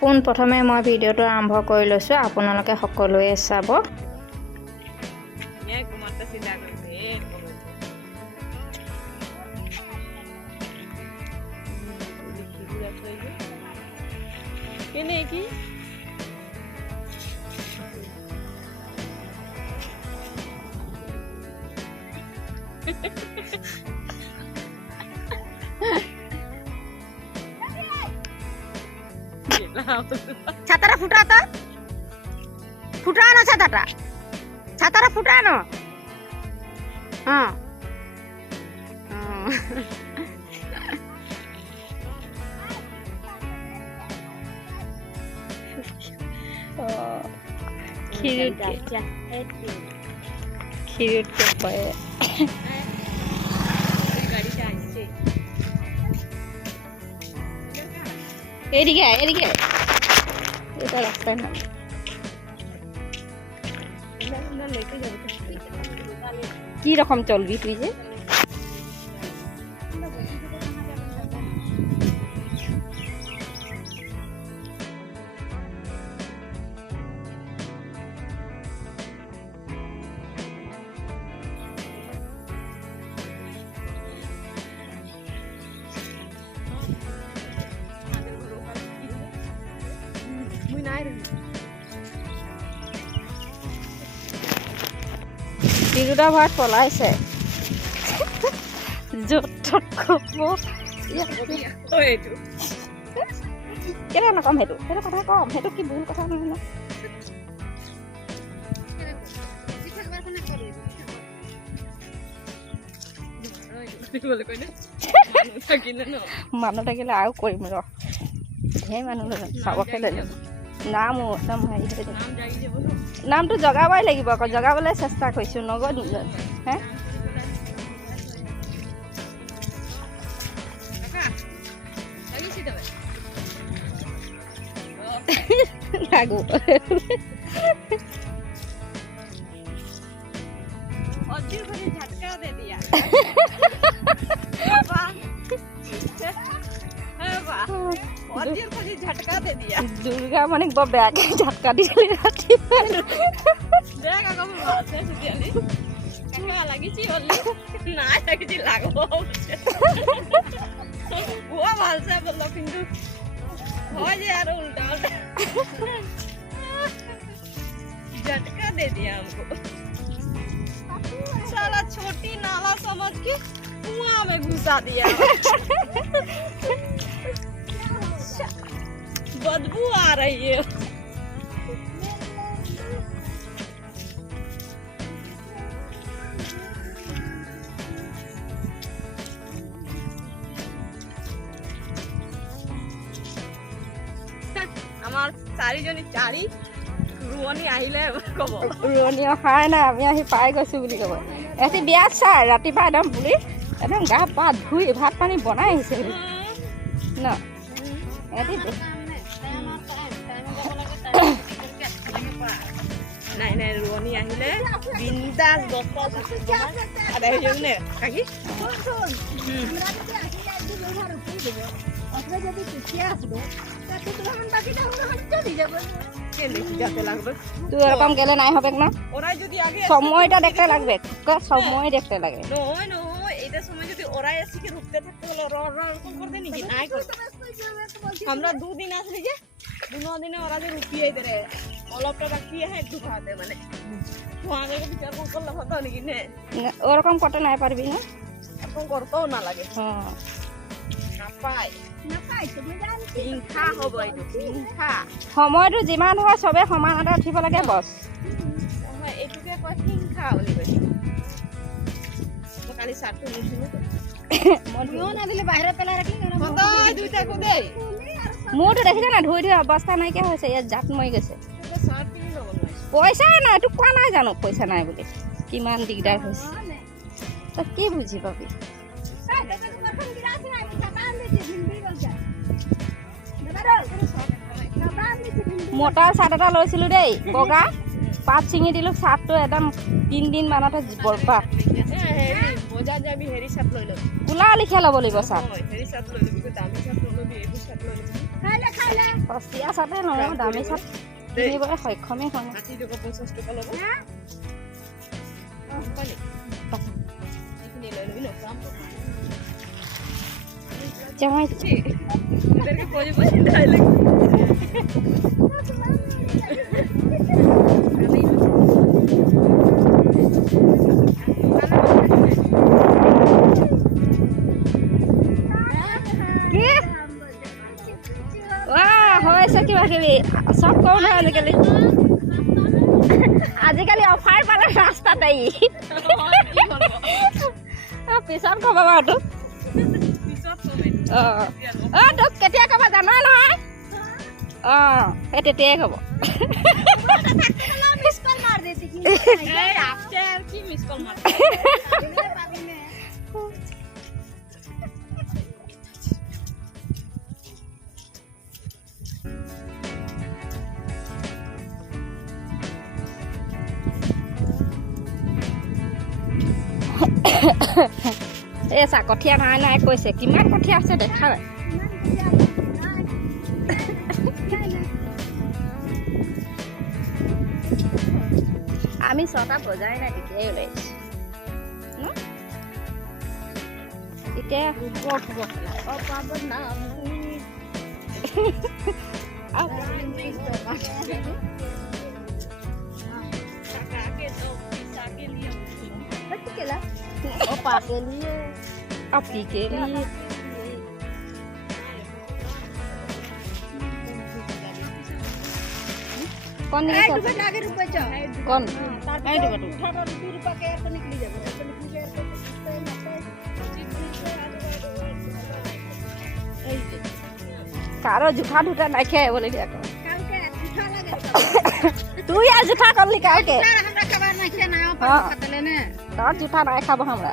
পোনপ্ৰথমে মই ভিডিঅ'টো আৰম্ভ কৰি লৈছোঁ, আপোনালোকে সকলোৱে চাব। কি ছাতাটা ফুটা তো, ফুটানো ছাতাটা ফুটানো। হ্যাঁ খিরুটকে পায়ে এদিকে এটা রাস্তায় না, কি রকম চলবি তুই যে? তিৰুতা ভাত পলাইছে কেলে নকম সেইটো কথা কম, সেইটো কি ভুল কথা নহয় ন। মানুহ থাকিলে আৰু কৰিম ৰ, সেই মানুহ চাবকে লৈ যাম। নামটো জগাবই লাগিব আকৌ, জগাবলৈ চেষ্টা কৰিছোঁ নগদ হে লাগো দুৰ্গা মানে বৰ বেয়াকে ঝাটকা দিলে ৰাতি ভালছে বললো কিন্তু হয় যে আর উল্টা झटका दे दिया हमको। साला छोटी नाला समझ के कुआं में घुसा दिया। बदबू आ रही है। আমার চাৰিজনী চাৰি ৰোৱনী আহিলে ক'ব, ৰোৱনী অহাই নাই, আমি আহি পাই গৈছোঁ বুলি ক'ব। এহেঁতি বিয়াত চাই ৰাতিপুৱা একদম বুলি একদম গা পা ধুই ভাত পানী বনাই আহিছে বুলি ন। এহেঁতি নাই নাই ৰোৱনী আহিলে বিন্দাছ গছত আদায় হৈ যাম নে কাকি। তুই এরকম গেলে নাই হবে না, ওরাই যদি আগে সময়টা দেখতে লাগবে, সময় দেখতে লাগে। নয় নয় এটা সময় যদি ওরাই আসি কি রুখতে থাকতে হলো এরকম করতে নাকি নাই করতে। আমরা দুদিন আসলি যে দুদিনে ওরা যে রুকিয়ে দেরে অলপটা রাখিয়ে হ্যাঁ একটু খাওয়াতে মানে তোমাদেরকে বিচার করলে হতো নাকি নে ওরকম করতে নাই পারবি না, এরকম করতেও না লাগে। হ্যাঁ নাপায় হিংসা হ'ব এইটো হিংসা। সময়টো যিমান হয় চবে সমানতে উঠিব লাগে বছ। এইটোকে কয় হিংসা বুলি কৈছে। মই কালি চাৰ্টটো নিছিলোঁ মোৰতো দেখিছে না ধুই ধুই অৱস্থা নাইকিয়া হৈছে, ইয়াত জাত মৰি গৈছে। পইচাই নাই, তোক কোৱা নাই জানো পইচা নাই বুলি, কিমান দিগদাৰ হৈছে তই কি বুজি পাবি। মোটা চাৰ্ট এটা লৈছিলোঁ দেই বগা, পাত ছিঙি দিলোঁ, চাৰ্টটো একদম 3 দিন মানতে বৰবাদ। যাবি হেৰি চাট লৈ ল'বি কোলা লিখে ল'ব লাগিব চাট হেৰি চাট লৈ ল'বি দামী চাট নল'বি এইবোৰ চাট লৈ ল'বি সস্তীয়া চাটে নহয় দামী চাট কিনিবলৈ সক্ষমেই হোৱা নাই 60 টকা 50 টকা ল'ব পালি এইখিনি লৈ ল'বি ন কাম জামাই এদেরকে কই বসে ডায়লগ হৈছে কিবা কিবি চব কওঁ নহয় আজিকালি অফাৰ পালে ৰাস্তাতে পিছত ক'ব বাৰু তোক তোক কেতিয়া ক'ব জানা নহয় সেই তেতিয়াই ক'ব এই চা কঠীয়া নাই নাই কৈছে কিমান কঠীয়া আছে দেখা নাই আমি 6টা বজাই নাই তেতিয়াই ওলাইছো এতিয়া के लिए आपकी के लिए कौन कौन कारो जुठा ढूटा नाखे बोले दिया तू यार जुठा कर ली काहे के हमरा खबर नाखे ना अपन खतले ने तार जुठा ना खाबो हमरा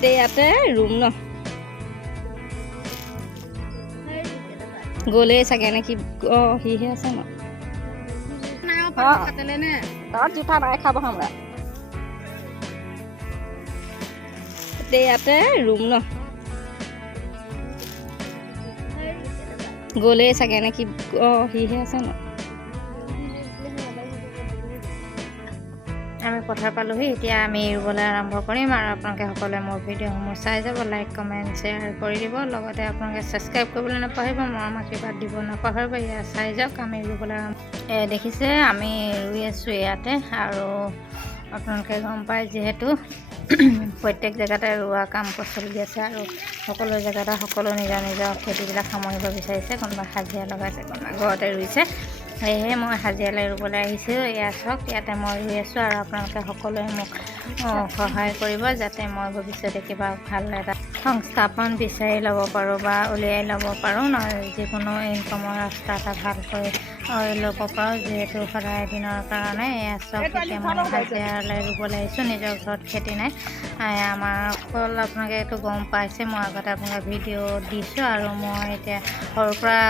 ते याते रूम न गोले सगे ने की ही है আছে না না अपन खतले ने तार जुठा ना खाबो हमरा ते याते रूम न गोले सगे ने की ही है আছে না আমি পথাৰ পালোহি এতিয়া আমি ৰুবলৈ আৰম্ভ কৰিম আৰু আপোনালোকে সকলোৱে মোৰ ভিডিঅ'সমূহ চাই যাব লাইক কমেণ্ট শ্বেয়াৰ কৰি দিব লগতে আপোনালোকে ছাবস্ক্ৰাইব কৰিবলৈ নাপাহৰিব মৰম আশীৰ্বাদ দিব নাপাহৰিব এয়া চাই যাওক আমি ৰুবলৈ দেখিছে আমি ৰুই আছোঁ ইয়াতে আৰু আপোনালোকে গম পায় যিহেতু প্ৰত্যেক জেগাতে ৰোৱা কাম চলি আছে আৰু সকলো জেগাতে সকলো নিজৰ নিজৰ খেতিবিলাক সামৰিব বিচাৰিছে কোনোবা হাজিৰা লগাইছে কোনোবা ঘৰতে ৰুইছে সেয়েহে মই হাজিৰালৈ ৰুবলৈ আহিছোঁ এয়া চাওক ইয়াতে মই ৰুই আছোঁ আৰু আপোনালোকে সকলোৱে মোক সহায় কৰিব যাতে মই ভৱিষ্যতে কিবা ভাল এটা সংস্থাপন বিচাৰি ল'ব পাৰোঁ বা উলিয়াই ল'ব পাৰোঁ যিকোনো ইনকমৰ ৰাস্তা এটা ভালকৈ ল'ব পাৰোঁ যিহেতু সদায় দিনৰ কাৰণে এয়া চাওক এতিয়া মই হাজিৰালৈ ৰুবলৈ আহিছোঁ নিজৰ ঘৰত খেতি নাই আমাৰ অকল আপোনালোকে এইটো গম পাইছে মই আগতে আপোনাক ভিডিঅ' দিছোঁ আৰু মই এতিয়া সৰুৰ পৰা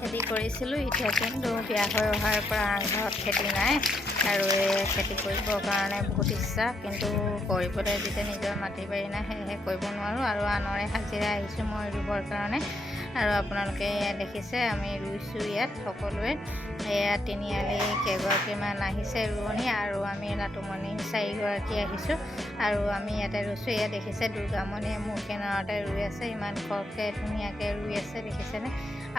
খেতি কৰিছিলোঁ এতিয়া কিন্তু বিয়া হৈ অহাৰ পৰা ঘৰত খেতি নাই আৰু এই খেতি কৰিবৰ কাৰণে বহুত ইচ্ছা কিন্তু কৰিবলৈ যেতিয়া নিজৰ মাটি বাৰী নাই সেয়েহে কৰিব নোৱাৰোঁ আৰু আনৰে হাজিৰা আহিছোঁ মই ৰুবৰ কাৰণে আৰু আপোনালোকে এয়া দেখিছে আমি ৰুইছোঁ ইয়াত সকলোৱে এয়া তিনিআলি কেইগৰাকীমান আহিছে ৰোৱনী আৰু আমি লাটুমণি 4গৰাকী আহিছোঁ আৰু আমি ইয়াতে ৰুইছোঁ এয়া দেখিছে দুৰ্গামণিয়ে মোৰ কিনাৰতে ৰুই আছে ইমান খৰকৈ ধুনীয়াকৈ ৰুই আছে দেখিছেনে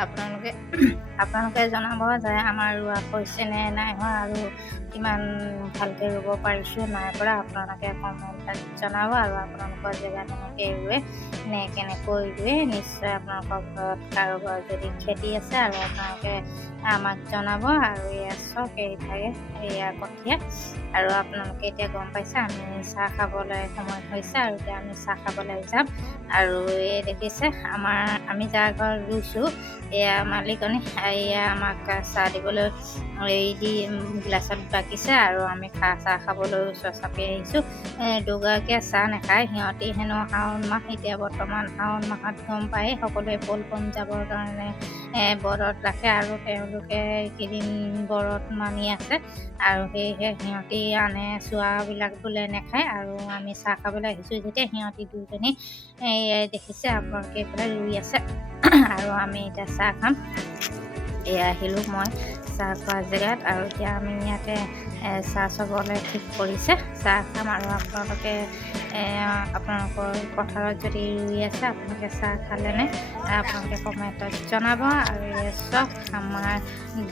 আপোনালোকে জনাব যে আমাৰ ৰোৱা হৈছে নে নাই হোৱা আৰু কিমান ভালকৈ ৰুব পাৰিছোঁ নাই পৰা আপোনালোকে কমেণ্টত জনাব আৰু আপোনালোকৰ জেগাত কেনেকৈ ৰুৱে নে কেনেকৈ ৰুৱে নিশ্চয় আপোনালোকৰ ঘৰত কাৰোবাৰ যদি খেতি আছে আৰু আপোনালোকে আমাক জনাব আৰু এয়া চক এইভাগে এয়া কঠীয়া আৰু আপোনালোকে এতিয়া গম পাইছে আমি চাহ খাবলৈ সময় হৈছে আৰু এতিয়া আমি চাহ খাবলৈ যাম আৰু এই দেখিছে আমি যাৰ ঘৰত ৰুইছোঁ এয়া মালিকনী এয়া আমাক চাহ দিবলৈ এই দি গিলাচত বাকিছে আৰু আমি চাহ খাবলৈ ওচৰ চাপি আহিছোঁ দুগৰাকীয়ে চাহ নাখায় সিহঁতি হেনো শাওণ মাহ এতিয়া বৰ্তমান শাওণ মাহত গম পায় সকলোৱে বলবম যাবৰ কাৰণে বৰত ৰাখে আৰু তেওঁলোকে এইকেইদিন বৰত মানি আছে আৰু সেয়েহে সিহঁতি আনে চোৱাবিলাক বোলে নাখায়। আৰু আমি চাহ খাবলৈ আহিছোঁ যেতিয়া সিহঁতি দুইজনী দেখিছে আপোনালোকে এইফালে ৰুই আছে আৰু আমি এতিয়া চাহ খাম। এয়া আহিলোঁ মই চাহ খোৱা জেগাত আৰু এতিয়া আমি ইয়াতে চাহ চবলৈ ঠিক কৰিছে, চাহ খাম। আৰু আপোনালোকে আপোনালোকৰ পথাৰত যদি ৰুই আছে আপোনালোকে চাহ খালেনে আপোনালোকে কমেণ্টত জনাব। আৰু চব আমাৰ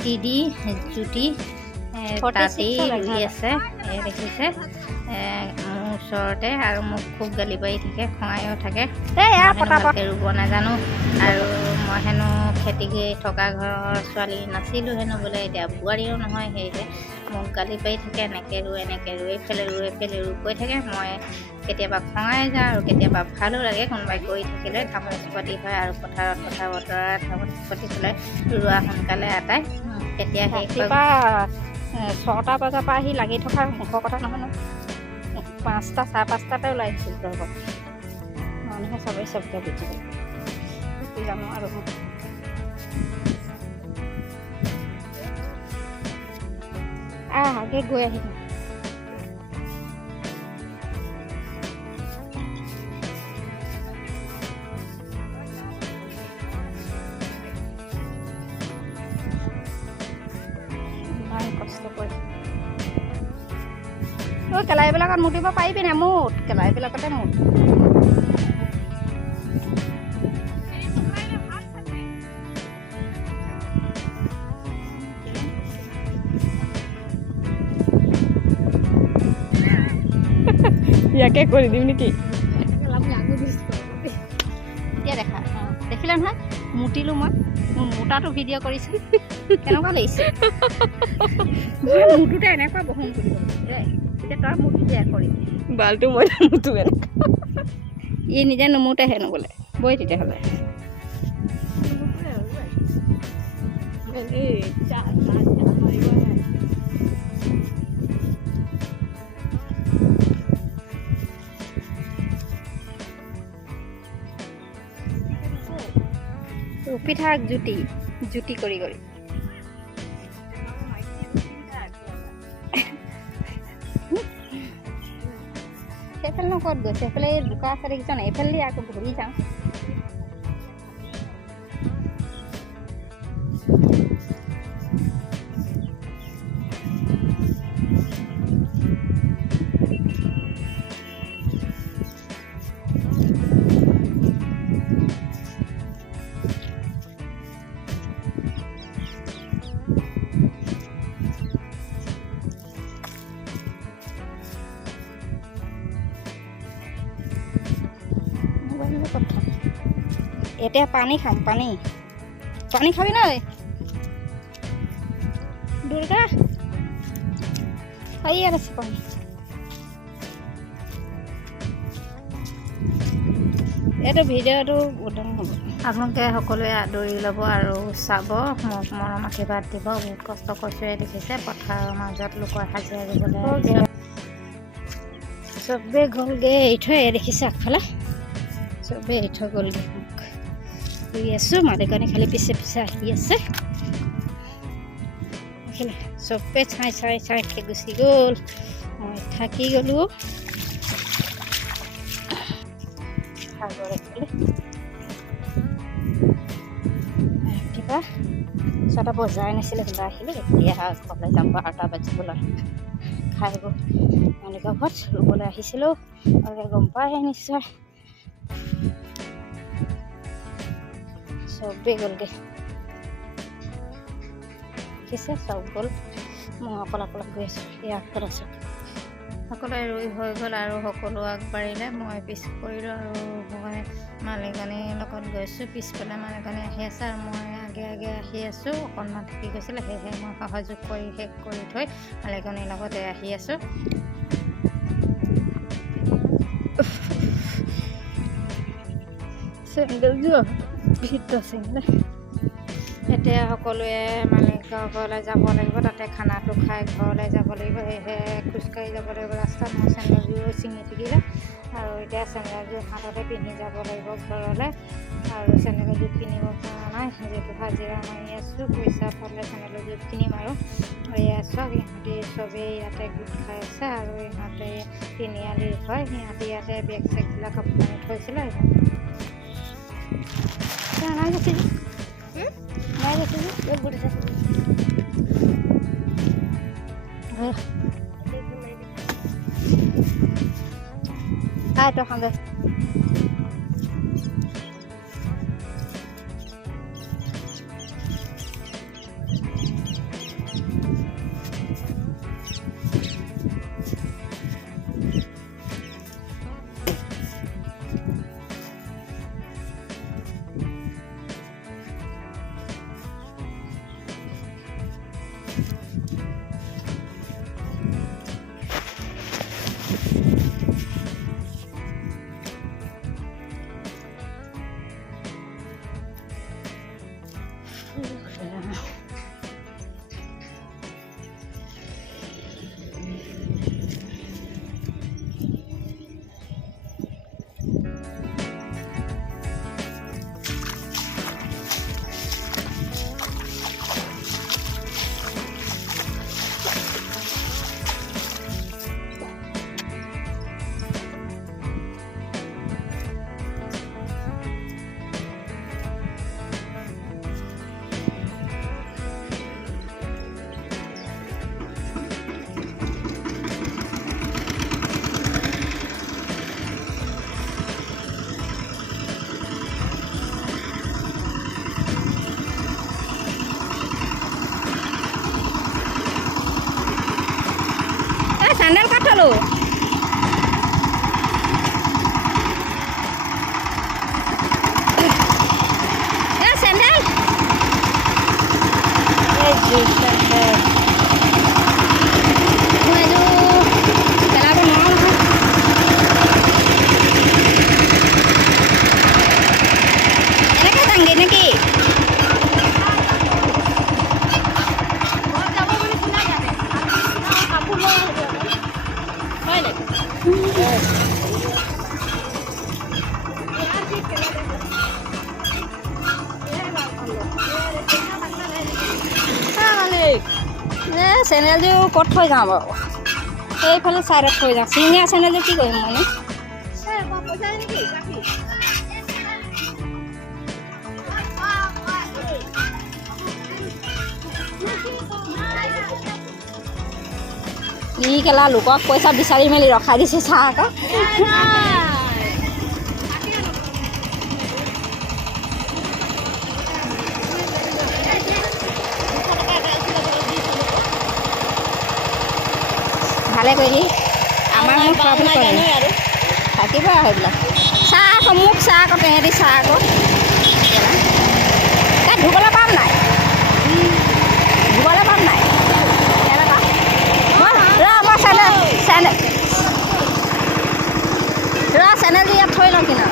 দিদি জ্যোতি তাতেই ৰুই আছে, দেখিছে মোৰ ওচৰতে আৰু মোক খুব গালি পাৰি থাকে, খঙাইও থাকে। ভালকৈ ৰুব নাজানো আৰু মই হেনো খেতি কৰি থকা ঘৰৰ ছোৱালী নাছিলোঁ হেনো বোলে, এতিয়া বোৱাৰীও নহয়, সেয়েহে মোক গালি পাৰি থাকে। এনেকৈ ৰু এইফালে ৰু কৈ থাকে। মই কেতিয়াবা খঙাই যাওঁ আৰু কেতিয়াবা ভালো লাগে কোনোবাই কৰি থাকিলে, ধামনিস্পতি হয় আৰু পথাৰত কথা বতৰা ধামনিস্পতি হ'লে ৰোৱা সোনকালে আটায়। তেতিয়া সেই 6টা বজাৰ পৰা আহি লাগি থকা মুখৰ কথা নহয় ন, 5টা 5:30 ওলাইছিল লগত মানুহে চবকে বুজি জানো আৰু আগে গৈ আহিম। কষ্ট কৰি কেলাইবিলাকত মুতিব পাৰিবি নে? মুঠ কেলাইবিলাকতে মুঠ। ইয়াকে কৰি দিম নেকি? এতিয়া দেখা দেখিলে নহয়, মুতিলোঁ মই। মোৰ মোটাটো ভিডিঅ' কৰিছোঁ, কেনেকুৱা লাগিছে? মুঠোতে এনেকুৱা বহন কৰিব এতিয়া তই মুঠি দিয়া কৰি বালটো মই মুঠো ই নিজে নুমুতে হেনো বোলে বৈ তেতিয়াহ'লে ৰখি থাক জুতি কৰি সেইফালে নো ক'ত গৈছে? সেইফালে এই বোকা আছে দেখিছ নাই? এইফালে আকৌ ঘূৰি যাওঁ। এতিয়া পানী খাম, পানী খাবি নাই দুৰ্গা? খাই আছে পানী। এইটো ভিডিঅ'টো উত্তম হ'ব। আপোনালোকে সকলোৱে আদৰি ল'ব আৰু চাব, মোক মৰম আশীৰ্বাদ দিব। বহুত কষ্ট কৰিছোঁ, দেখিছে পথাৰৰ মাজত লোকৰ হাজিৰা দিবলৈ চবেই গ'লগৈ এৰি থৈ, দেখিছে আগফালে চবেই এৰি থৈ গ'লগৈ। ৰুই আছোঁ, মালিকনী খালি পিছে আহি আছে। চবে চাই গুচি গ'ল, মই থাকি গ'লোঁ। কিবা 6টা বজাই নাছিলে বোলে, আহিলোঁ। এতিয়া ঘৰলৈ যাম, 12টা বাজিবলৈ খাই বৈ মালিকৰ ঘৰত ৰুবলৈ আহিছিলোঁ। গম পাই নিশ্চয় চবেই গ'লগৈ, দেখিছে চব গ'ল। মই অকল গৈ আছোঁ, এই আগত আছোঁ। সকলোৱে ৰুই হৈ গ'ল আৰু সকলো আগবাঢ়িলে, মই পিছ পৰিলোঁ আৰু মই মালিকনীৰ লগত গৈছোঁ। পিছফালে মালিকনী আহি আছে আৰু মই আগে আহি আছোঁ। অকণমান থাকি গৈছিলে, সেয়েহে মই সহযোগ কৰি শেষ কৰি থৈ মালিকনীৰ লগতে আহি আছোঁ। চেণ্ডেলযোৰ ভিতৰত চেণ্ডেল। এতিয়া সকলোৱে মালিকৰ ঘৰলৈ যাব লাগিব, তাতে খানাটো খাই ঘৰলৈ যাব লাগিব। সেয়েহে খোজকাঢ়ি যাব লাগিব ৰাস্তাত। মই চেণ্ডেলযোৰ ছিঙি থাকিলে আৰু এতিয়া চেণ্ডেলযোৰ হাততে পিন্ধি যাব লাগিব ঘৰলৈ। আৰু চেণ্ডেলযোৰ কিনিব পৰা নাই। নাই, যিহেতু হাজিৰা মাৰি আছোঁ, পইচা পালে চেনেলত জুত কিনিম আৰু এয়া চাওক ইহঁতি চবেই ইয়াতে গোট খাই আছে আৰু ইহঁতে তিনিআলিৰ হয়, সিহঁতি ইয়াতে বেগ চেগবিলাক কাপোৰ আনি থৈছিলে। নাই গৈছে নাই গৈছে গোট আছে খাই তো খাওঁ দে। স্যান্ডেল কাটলো স্যান্ডেল খেলাব নোৱাৰো এনেকে যাংগে নেকি? চেনেলযোৰ ক'ত থৈ যাওঁ বাৰু? সেইফালে চাইডত থৈ যাওঁ। চিঙীয়া চেনেলযোৰ কি কৰিম মানে? ই কেলা লোকক পইচা বিচাৰি মেলি ৰখাই দিছে চাহ আকৌ। ভালে কৰিলি, আমাৰ মোক খোৱাবলৈ কৰে আৰু থাকিব আৰু সেইবিলাক। চাহ আকৌ মোক চাহ আকৌ তেহেঁতি চাহ আকৌ তাত ধুবলৈ পাম নাই? ধুবলৈ পাম নাই? মই চেনেলটো ইয়াত থৈ লওঁ কিনা।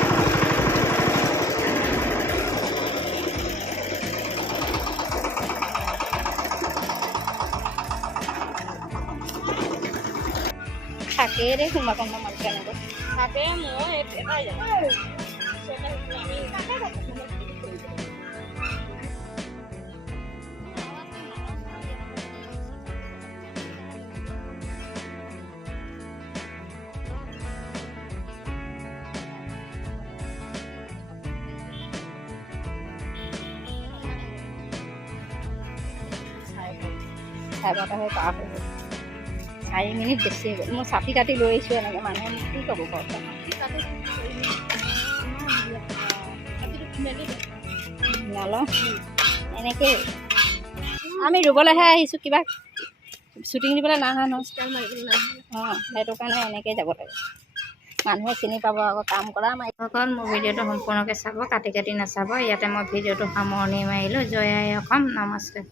থাকে রে কোনোবা কোনোবা মানুহ কেনেকৈ থাকে। মই এটাই জানো চাই পাতাহে পাৰ হৈ গ'ল। 4 মিনিট বেছি হৈ গ'ল। মই চাপি কাটি লৈ আহিছোঁ এনেকৈ, মানুহে মোক কি ক'ব ঘৰত নলওঁ এনেকৈ। আমি ৰুবলৈহে আহিছোঁ, কিবা শ্বুটিং দিবলৈ নাহা ন। অঁ, সেইটো কাৰণে এনেকৈয়ে যাব লাগে, মানুহে চিনি পাব আকৌ কাম কৰা মাৰি। অকল মোৰ ভিডিঅ'টো সম্পূৰ্ণকৈ চাব, কাটি কাটি নাচাব। ইয়াতে মই ভিডিঅ'টো সামৰণি মাৰিলোঁ। জয় আই অসম, নমস্কাৰ।